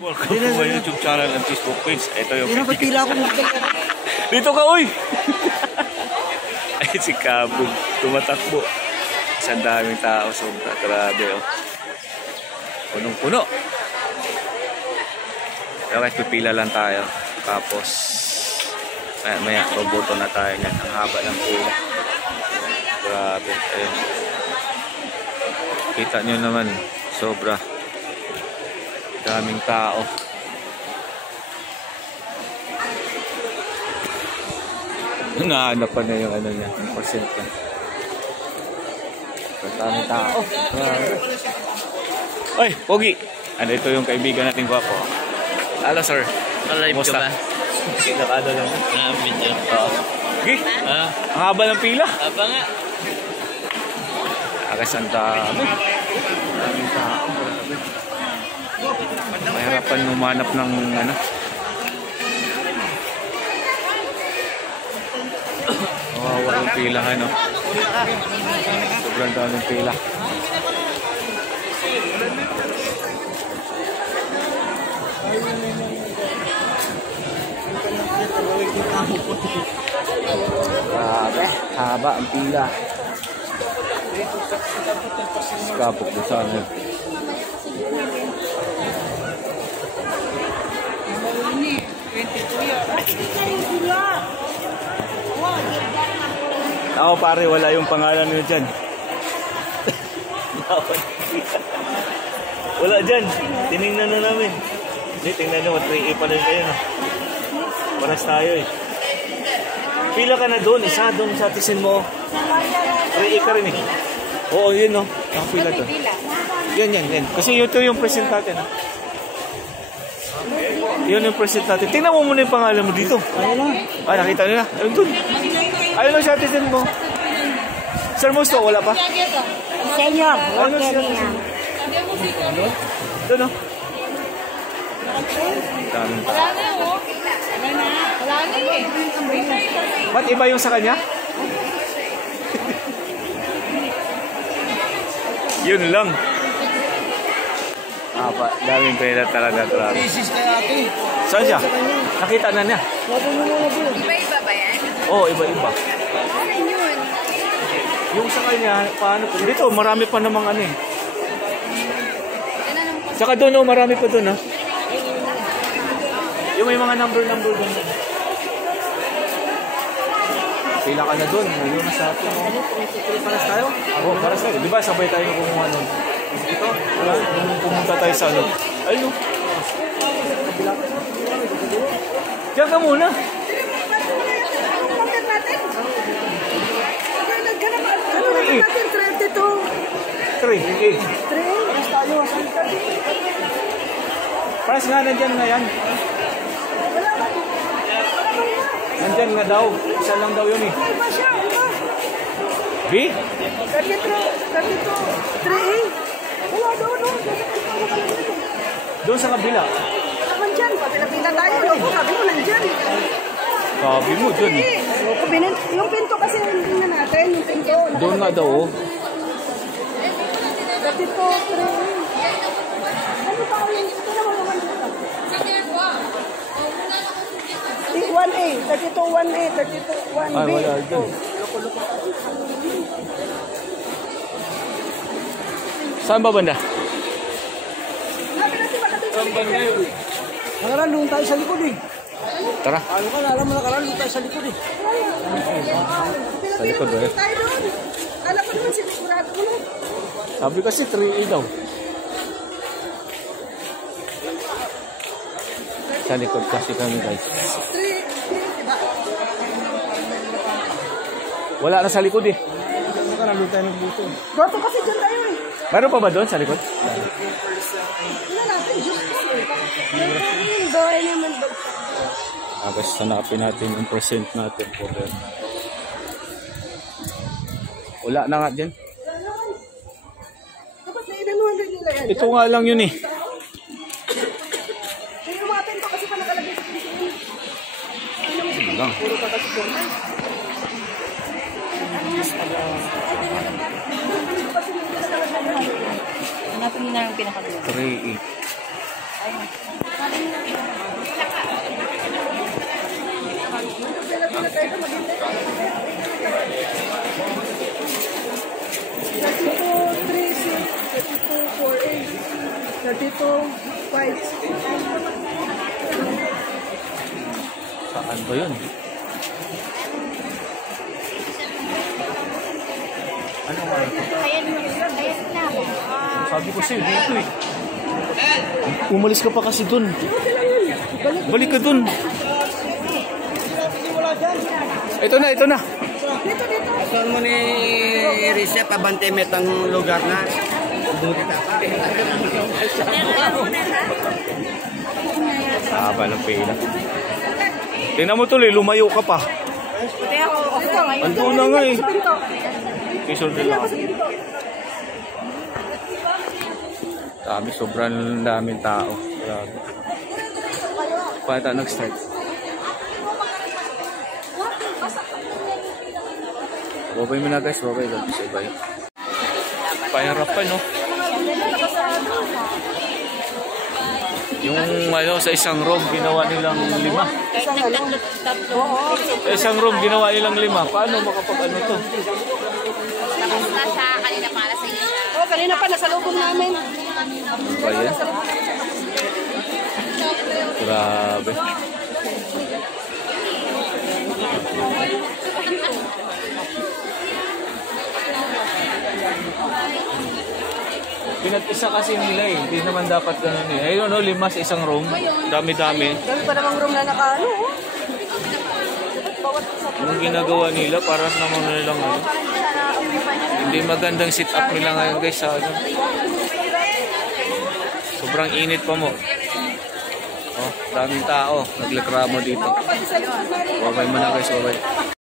Welcome to my YouTube channel and Facebook page. Ito yung pila ako. Dito ka, uy! Ay, si Kabog. Tumatakbo. Isang daming tao. Sobra. Grabe, oh. Punong-puno. Pero kahit pipila lang tayo. Tapos, maya roboto na tayo niyan. Ang haba ng pila. Grabe. Ayun. Kita nyo naman. Sobra. Daming tao. Nahanap pa na yung ano niya, yung percent niya. Daming tao. Ay, Pogi! Ano ito yung kaibigan natin gwapo? Hello, sir. Alive ka ba? Nakado lang. Video. Okay. Ang haba ng pila. Aba nga. Akasan dami. Daming tao. Mahirapan humanap ng ano. Wawa yung pila, ano. Sobrang daming pila. Grabe, haba ang pila. Kapok na sana. Ako pare, wala yung pangalan nyo dyan. Wala dyan. Tinignan na namin. Hindi, tingnan nyo, 3A pa rin kayo, no? Paras tayo eh. Pila ka na doon, isa doon sa tisin mo. 3A ka rin eh. Oo, yun, no? Nakapila doon. Yan. Kasi ito yung present natin, no? Yun yung present natin. Tingnan mo muna yung pangalan mo dito. Ah, nakita nyo na. Ayun doon. Ayun lang siya, titin mo. Sir Musto, wala pa? Senyor, okay niya. Doon, no? Daming pa. Wala na eh. Ba't iba yung sa kanya? Yun lang. Daming pera talaga. Saan siya? Nakita na niya. Iba-iba ba yan? Oo, iba-iba. Saan yun? Yung sa kanya, paano? Dito, marami pa namang ano eh. Saka doon, oh, marami pa doon, ha? Yung may mga number doon. Pila ka na doon. Ayun na sa atin. Paras tayo? Oo, paras tayo. Di ba sabay tayo kumuha nun? Ito, pumunta tayo sa ano. Ayun. Diyan ka muna. Paras nga, nandyan nga yan. Nandyan nga daw. Isa lang daw yun eh. B? 3A. Wala doon. Doon sa kabila. Naman dyan. Pila tayo. Sabi mo nandyan. Sabi mo dyan. Yung pinto kasi hindi na natin. Yung pinto. Doon nga daw oh. 32, 3A. Ano pa yun? Ito naman naman dito. 1A. 32, 1A. 32, 1B. Ay, wala dyan. Saan ba banda? Saan banda yun? Nakaraan, doon tayo sa likod eh. Tara. Ano ka, alam mo nakaraan, doon tayo sa likod eh. Sa likod ba eh? Alam ko naman sigurado mo. Sabi kasi 3A daw. Sa likod kasi kami guys. 3A, diba? Wala na sa likod eh. Nakaraan, doon tayo nagbuto. Goto kasi dyan tayo eh. Meron pa ba doon sa likod? Wala natin, just ko eh. Doon naman ba? Tapos hanapin natin yung percent natin. Wala na nga dyan. Dapat na inanuhan rin nila yan. Ito nga lang yun eh. Yung mga pinto kasi pa nakalagay sa pinto. Ano lang. Puro pa kasi po. Hanapin nyo na yung pinakadulo. 3A. Saan ba yun? Ano ba ito? Ayan na ako. Sabi ko sa'yo, dito eh. Umalis ka pa kasi dun. Balik ka dun. Ito na, ito na. Saan mo ni Risha, pabantimet ang lugar na? Haba ng pila. Tingnan mo tuloy, lumayo ka pa. Andun na nga eh. Kisol din lang. Dami, sobrang daming tao. Grabe. Paano tayo nag-start? Babay mo na guys, babay. Sabay. Pahirap pa no? Yung ano, sa isang room, ginawa nilang 5. Sa isang room, ginawa nilang 5. Paano makapag-ano to? Tapos na siya kanina para sa inyo. Oh, kanina pa, nasa lubong namin. Ano ba yan? Grabe. Pinag-isa kasi nila eh. Hindi naman dapat ganun eh. Ayun no, 5 sa isang room. Dami-dami. Dami pa namang room na nakaano, oh. Anong ginagawa nila para naman nilang ano. Hindi magandang sit up nila ngayon guys sa ano. Sobrang init pa mo. Oh, daming tao. Naglakramo dito. Babay mo na guys, babay.